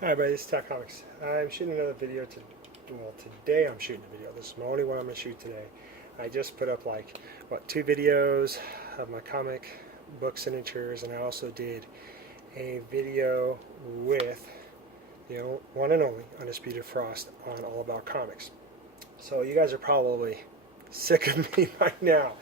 Hi everybody, this is Tech Comics. I'm shooting another video today I'm shooting a video. This is my only one I'm going to shoot today. I just put up two videos of my comic book signatures, and I also did a video with the one and only Undisputed Frost on All About Comics. So you guys are probably sick of me by now.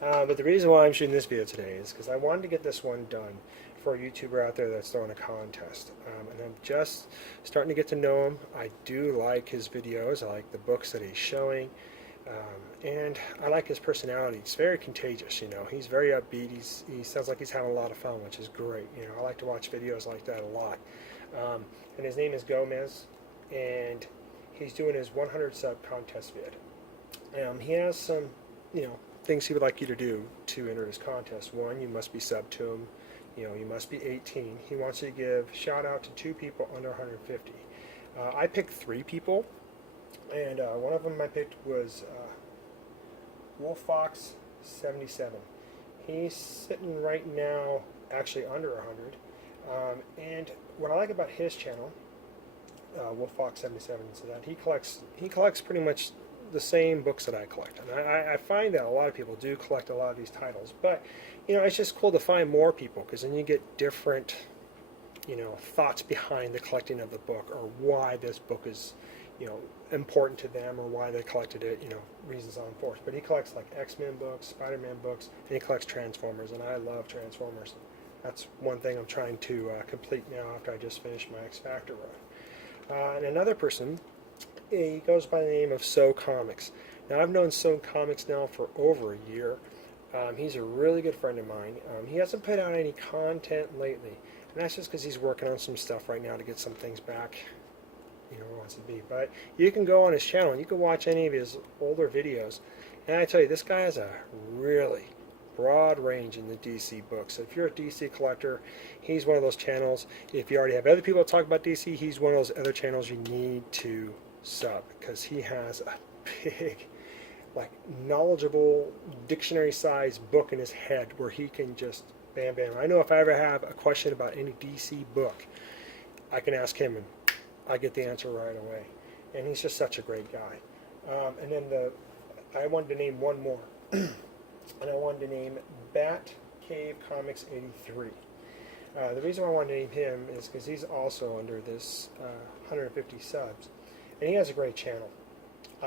But the reason why I'm shooting this video today is because I wanted to get this one done for a YouTuber out there that's throwing a contest. And I'm just starting to get to know him. I do like his videos. I like the books that he's showing. And I like his personality. It's very contagious, you know. He's very upbeat. He sounds like he's having a lot of fun, which is great. You know, I like to watch videos like that a lot. And his name is Gomez, and he's doing his 100 sub contest vid. He has some, things he would like you to do to enter his contest. One, you must be sub to him. You must be 18. He wants you to give shout out to 2 people under 150. I picked 3 people, and one of them I picked was Wolffox 77. He's sitting right now actually under 100. And what I like about his channel, Wolffox 77, is that he collects pretty much the same books that I collect. And I find that a lot of people do collect a lot of these titles, but it's just cool to find more people, because then you get different thoughts behind the collecting of the book, or why this book is important to them, or why they collected it, reasons on forth. But he collects like X-Men books, Spider-Man books, and he collects Transformers, and I love Transformers. That's one thing I'm trying to complete now after I just finished my X Factor run. And another person, he goes by the name of So Comics. Now, I've known So Comics now for over a year. He's a really good friend of mine. He hasn't put out any content lately, and that's just because he's working on some stuff right now to get some things back, where he wants to be. But you can go on his channel and you can watch any of his older videos, and I tell you, this guy has a really broad range in the DC books. So if you're a DC collector, he's one of those channels. If you already have other people that talk about DC, he's one of those other channels you need to sub, because he has a big, knowledgeable dictionary-sized book in his head where he can just bam bam. I know if I ever have a question about any DC book, I can ask him and I get the answer right away. And he's just such a great guy. And then I wanted to name one more, and I wanted to name Bat Cave Comics 83. The reason I wanted to name him is because he's also under this 150 subs, and he has a great channel.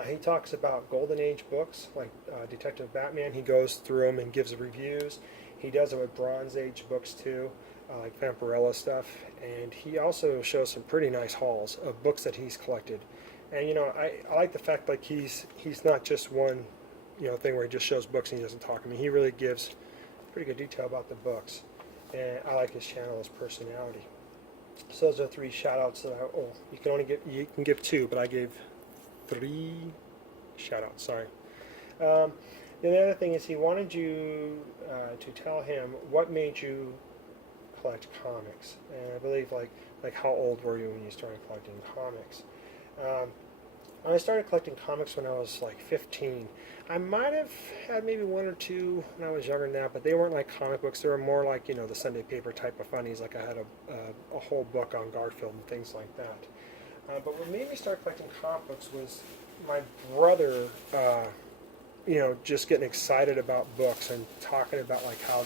He talks about Golden Age books, like Detective Batman. He goes through them and gives reviews. He does it with Bronze Age books too, like Vampirella stuff. And he also shows some pretty nice hauls of books that he's collected. And I like the fact he's not just one thing where he just shows books and he doesn't talk. I mean, he really gives pretty good detail about the books. And I like his channel, his personality. So those are 3 shout outs that you can give 2, but I gave 3 shout outs, sorry. The other thing is, he wanted you to tell him what made you collect comics. And I believe like how old were you when you started collecting comics? I started collecting comics when I was 15. I might have had maybe 1 or 2 when I was younger than that, but they weren't like comic books. They were more like, the Sunday paper type of funnies. Like I had a whole book on Garfield and things like that. But what made me start collecting comic books was my brother, just getting excited about books and talking about how,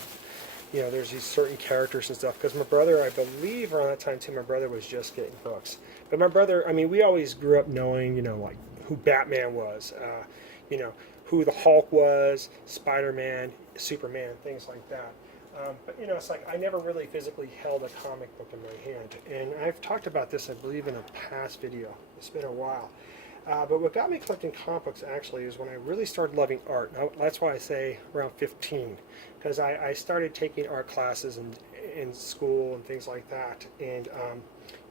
there's these certain characters and stuff. Because my brother, I believe around that time too, my brother was just getting books. But my brother, we always grew up knowing, who Batman was, who the Hulk was, Spider-Man, Superman, things like that. But it's I never really physically held a comic book in my hand. And I've talked about this, I believe, in a past video. It's been a while. But what got me collecting comic books actually is when I really started loving art. Now, that's why I say around 15, because I started taking art classes in school and things like that. And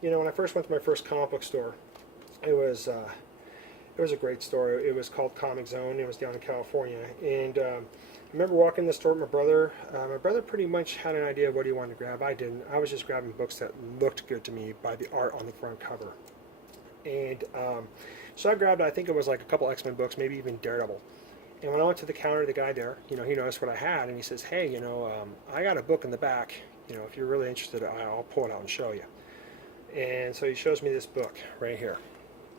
when I first went to my first comic book store, it was a great store. It was called Comic Zone. It was down in California. And I remember walking in the store with my brother. My brother pretty much had an idea of what he wanted to grab. I didn't. I was just grabbing books that looked good to me by the art on the front cover. And so I grabbed, I think it was a couple X-Men books, maybe even Daredevil. And when I went to the counter, the guy there, he noticed what I had, and he says, hey, I got a book in the back. If you're really interested, I'll pull it out and show you. And so he shows me this book right here,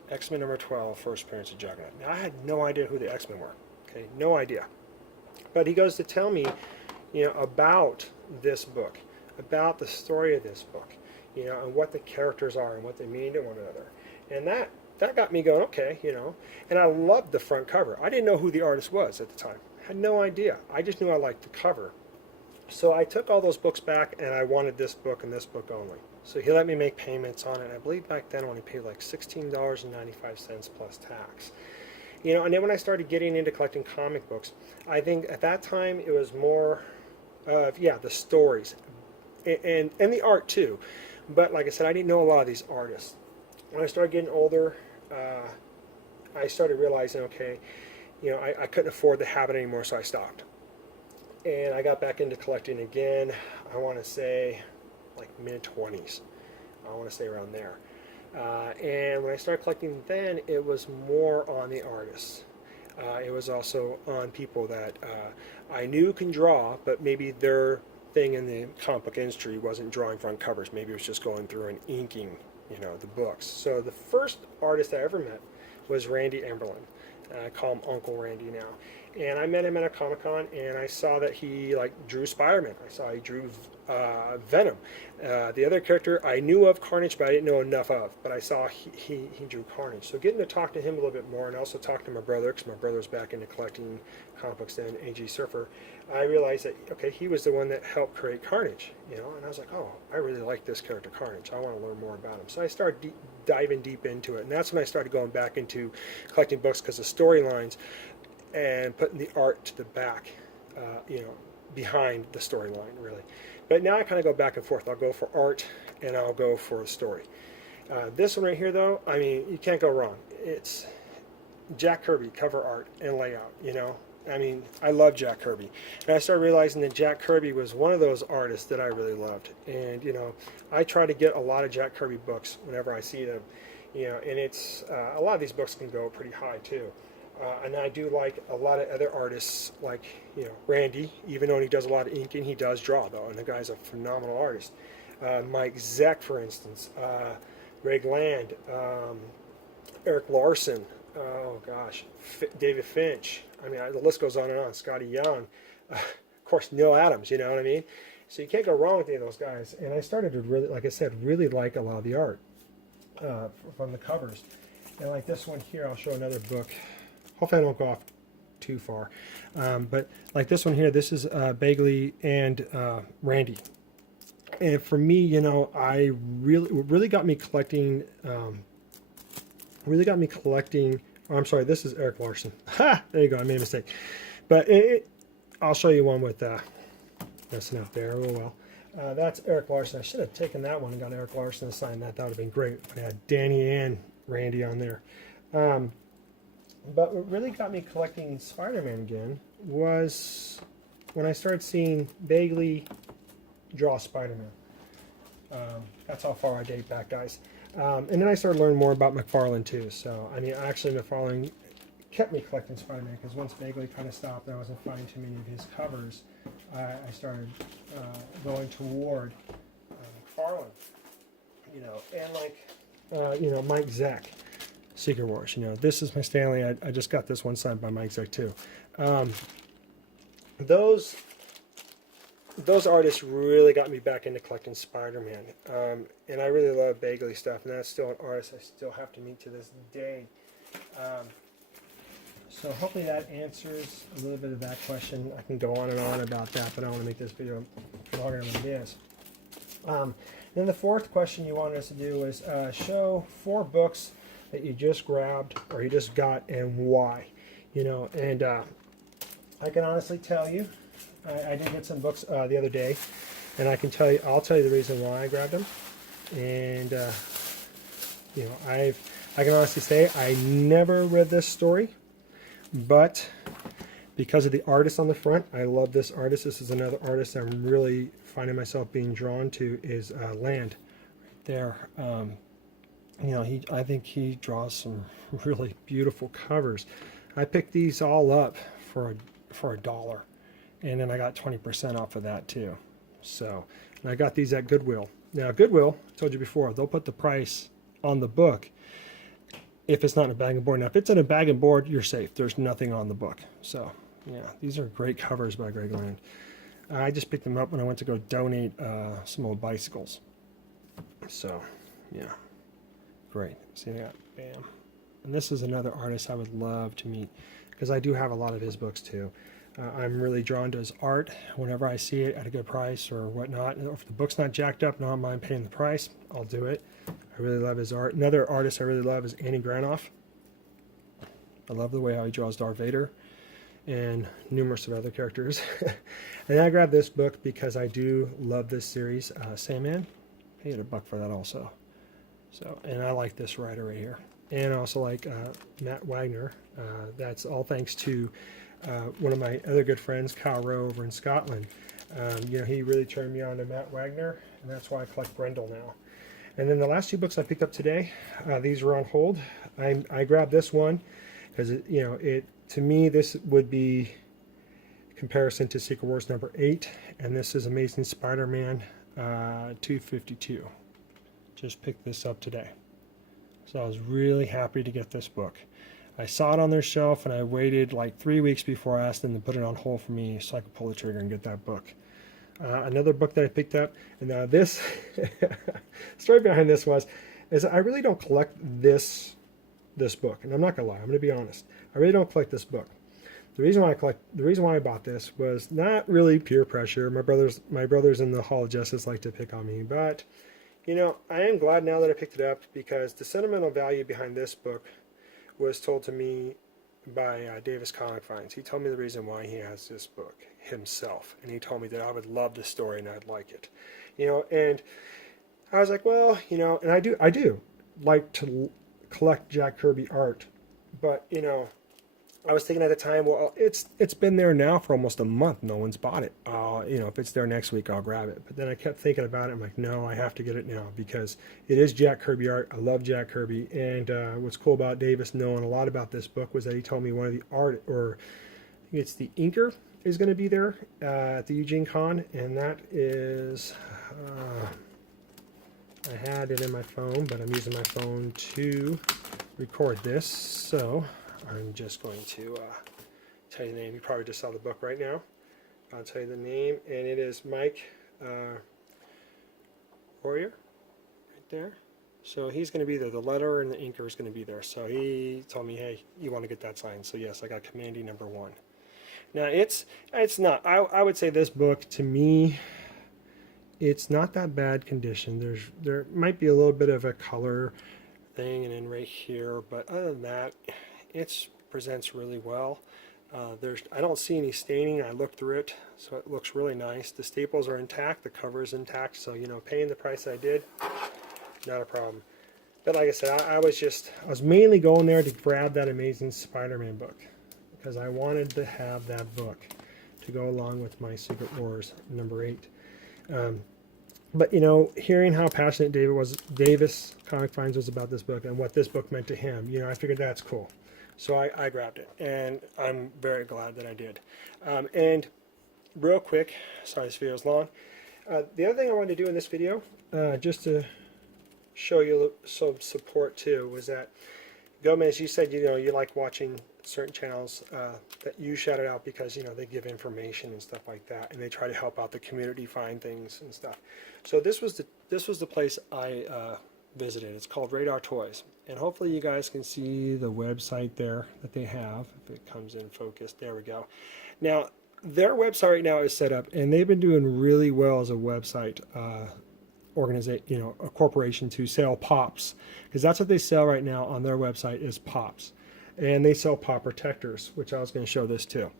X-Men number 12, First Appearance of Juggernaut. Now, I had no idea who the X-Men were. Okay, no idea. But he goes to tell me, about this book, about the story of this book, and what the characters are and what they mean to one another. And that got me going, okay, And I loved the front cover. I didn't know who the artist was at the time. I had no idea. I just knew I liked the cover. So I took all those books back, and I wanted this book and this book only. So he let me make payments on it. I believe back then I only paid like $16.95 plus tax. And then when I started getting into collecting comic books, I think at that time it was more of, the stories and the art too. But like I said, I didn't know a lot of these artists. When I started getting older, I started realizing, okay, I couldn't afford the habit anymore, so I stopped. And I got back into collecting again, I want to say like mid-20s. I want to say around there. And when I started collecting then, it was more on the artists. It was also on people that I knew can draw, but maybe their thing in the comic book industry wasn't drawing front covers. Maybe it was just going through and inking, the books. So the first artist I ever met was Randy Emberlin. I call him Uncle Randy now. And I met him at a Comic-Con, and I saw that he drew Spider-Man. I saw he drew Venom. The other character I knew of, Carnage, but I didn't know enough of. But I saw he drew Carnage. So getting to talk to him a little bit more, and also talk to my brother, because my brother was back into collecting comic books then, A.G. Surfer, I realized that, okay, he was the one that helped create Carnage, and I was like, oh, I really like this character, Carnage. I want to learn more about him. So I started diving deep into it, and that's when I started going back into collecting books, because the storylines and putting the art to the back, behind the storyline, really. But now I kind of go back and forth. I'll go for art, and I'll go for a story. This one right here, though, I mean, you can't go wrong. It's Jack Kirby, cover art and layout, I mean, I love Jack Kirby. And I started realizing that Jack Kirby was one of those artists that I really loved. And, I try to get a lot of Jack Kirby books whenever I see them, and it's, a lot of these books can go pretty high, too. And I do like a lot of other artists, like, Randy, even though he does a lot of inking, he does draw, though, and the guy's a phenomenal artist. Mike Zeck, for instance, Greg Land, Eric Larson, oh gosh, David Finch. I mean, the list goes on and on. Scotty Young, of course, Neil Adams. You know what I mean? So you can't go wrong with any of those guys. And I started to really, like I said, really like a lot of the art from the covers. And like this one here, I'll show another book. Hopefully, I don't go off too far. But like this one here, this is Bagley and Randy. And for me, I really got me collecting. Really got me collecting. Oh, I'm sorry, this is Eric Larson. Ha! There you go, I made a mistake. But I'll show you one with messing up there. Oh well. That's Eric Larson. I should have taken that one and got Eric Larson to sign that. That would have been great. I had Danny and Randy on there. But what really got me collecting Spider-Man again was when I started seeing Bagley draw Spider-Man. That's how far I date back, guys. And then I started learning more about McFarlane too. So, I mean, actually McFarlane kept me collecting Spider-Man, because once Bagley kind of stopped and I wasn't finding too many of his covers, I started going toward McFarlane. And Mike Zeck, Secret Wars. This is my Stanley. I just got this one signed by Mike Zeck too. Those artists really got me back into collecting Spider-Man. And I really love Bagley stuff, and that's still an artist I still have to meet to this day. So hopefully that answers a little bit of that question. I can go on and on about that, but I don't want to make this video longer than it is. Then the fourth question you wanted us to do is show 4 books that you just grabbed or you just got and why. And I can honestly tell you, I did get some books the other day, and I'll tell you the reason why I grabbed them. And I can honestly say I never read this story, but because of the artist on the front, I love this artist. This is another artist I'm really finding myself being drawn to, is Land right there. I think he draws some really beautiful covers. I picked these all up for $1. And then I got 20% off of that too. So, and I got these at Goodwill. Now, Goodwill, I told you before, they'll put the price on the book if it's not in a bag and board. Now, if it's in a bag and board, you're safe. There's nothing on the book. So, yeah, these are great covers by Greg Land. I just picked them up when I went to go donate some old bicycles. So, yeah, great. See that? Bam. And this is another artist I would love to meet because I do have a lot of his books too. I'm really drawn to his art whenever I see it at a good price or whatnot. And if the book's not jacked up and I don't mind paying the price, I'll do it. I really love his art. Another artist I really love is Andy Granoff. I love the way how he draws Darth Vader and numerous of other characters. And I grabbed this book because I do love this series, Sandman. I paid $1 for that also. So, and I like this writer right here. And I also like Matt Wagner. That's all thanks to one of my other good friends, Kyle Rowe, over in Scotland. You know, he really turned me on to Matt Wagner, and that's why I collect Brendel now. And then the last 2 books I picked up today, these were on hold. I grabbed this one because, you know, to me, this would be comparison to Secret Wars number 8, and this is Amazing Spider-Man 252. Just picked this up today. So I was really happy to get this book. I saw it on their shelf and I waited like 3 weeks before I asked them to put it on hold for me so I could pull the trigger and get that book. Another book that I picked up, and now this story behind this is I really don't collect this book, and I'm not gonna lie, I'm gonna be honest. I really don't collect this book. The reason why I bought this was not really peer pressure. My brothers in the Hall of Justice like to pick on me, but you know, I am glad now that I picked it up because the sentimental value behind this book was told to me by Davis Comic Finds. He told me the reason why he has this book himself, and he told me that I would love the story and I'd like it, you know. And I was like, well, you know, and I do like to collect Jack Kirby art, but you know, I was thinking at the time, well, it's been there now for almost a month. No one's bought it. You know, if it's there next week, I'll grab it. But then I kept thinking about it. I'm like, no, I have to get it now because it is Jack Kirby art. I love Jack Kirby. And what's cool about Davis knowing a lot about this book was that he told me one of the art, or I think it's the inker, is going to be there at the Eugene Con, and that is. I had it in my phone, but I'm using my phone to record this, so I'm just going to tell you the name. You probably just saw the book right now. I'll tell you the name, and it is Mike Warrior, right there. So he's going to be there. The letter and the inker is going to be there. So he told me, hey, you want to get that signed? So yes, I got Commandy #1. Now it's not. I would say this book to me, it's not that bad condition. There might be a little bit of a color thing, and then right here, but other than that, it presents really well. I don't see any staining. I looked through it, so it looks really nice. The staples are intact, the cover is intact, so you know, paying the price I did, not a problem. But like I said, I was mainly going there to grab that Amazing Spider-Man book because I wanted to have that book to go along with my Secret Wars #8. But you know, hearing how passionate Davis Comic Finds was about this book and what this book meant to him, you know, I figured that's cool. So I grabbed it, and I'm very glad that I did. And real quick, sorry this video is long. The other thing I wanted to do in this video, just to show you some support too, was that Gomez, you said, you know, you like watching certain channels that you shouted out because, you know, they give information and stuff like that, and they try to help out the community find things and stuff. So this was the place I visited. It's called Radar Toys, and hopefully you guys can see the website there that they have. If it comes in focus, there we go. Now their website right now is set up, and they've been doing really well as a website organization, you know, a corporation to sell pops, because that's what they sell right now on their website is pops, and they sell pop protectors, which I was going to show this too.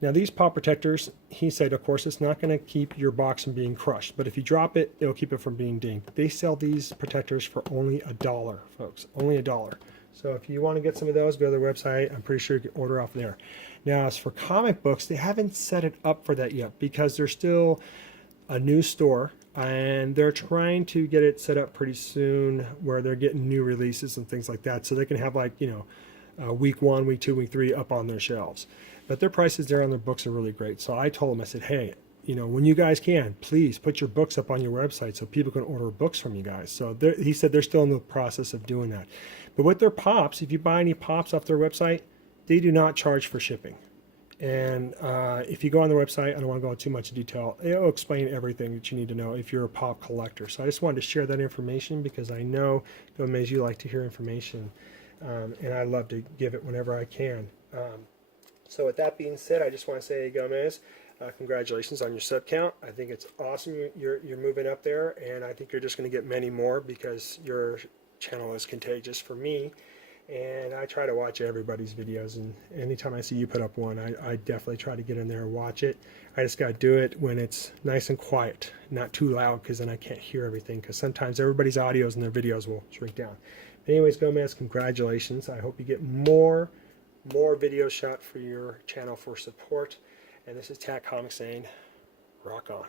Now these pop protectors, he said, of course, it's not going to keep your box from being crushed, but if you drop it, it'll keep it from being dinged. They sell these protectors for only $1, folks, only $1. So if you want to get some of those, go to their website. I'm pretty sure you can order off there. Now, as for comic books, they haven't set it up for that yet because they're still a new store, and they're trying to get it set up pretty soon where they're getting new releases and things like that, so they can have, like, you know, week 1, week 2, week 3 up on their shelves. But their prices there on their books are really great. So I told them, I said, hey, when you guys can, please put your books up on your website so people can order books from you guys. So he said they're still in the process of doing that. But with their pops, if you buy any pops off their website, they do not charge for shipping. And if you go on the website, I don't want to go into too much detail, it'll explain everything that you need to know if you're a pop collector. So I just wanted to share that information because I know, Gomez, you like to hear information, and I love to give it whenever I can. So with that being said, I just want to say, Gomez, congratulations on your sub count. I think it's awesome you're moving up there, and I think you're just going to get many more because your channel is contagious for me. And I try to watch everybody's videos, and anytime I see you put up one, I definitely try to get in there and watch it. I just got to do it when it's nice and quiet, not too loud, because then I can't hear everything, because sometimes everybody's audios and their videos will shrink down. But anyways, Gomez, congratulations. I hope you get more videos shot for your channel for support. And this is Tack Comics saying, rock on.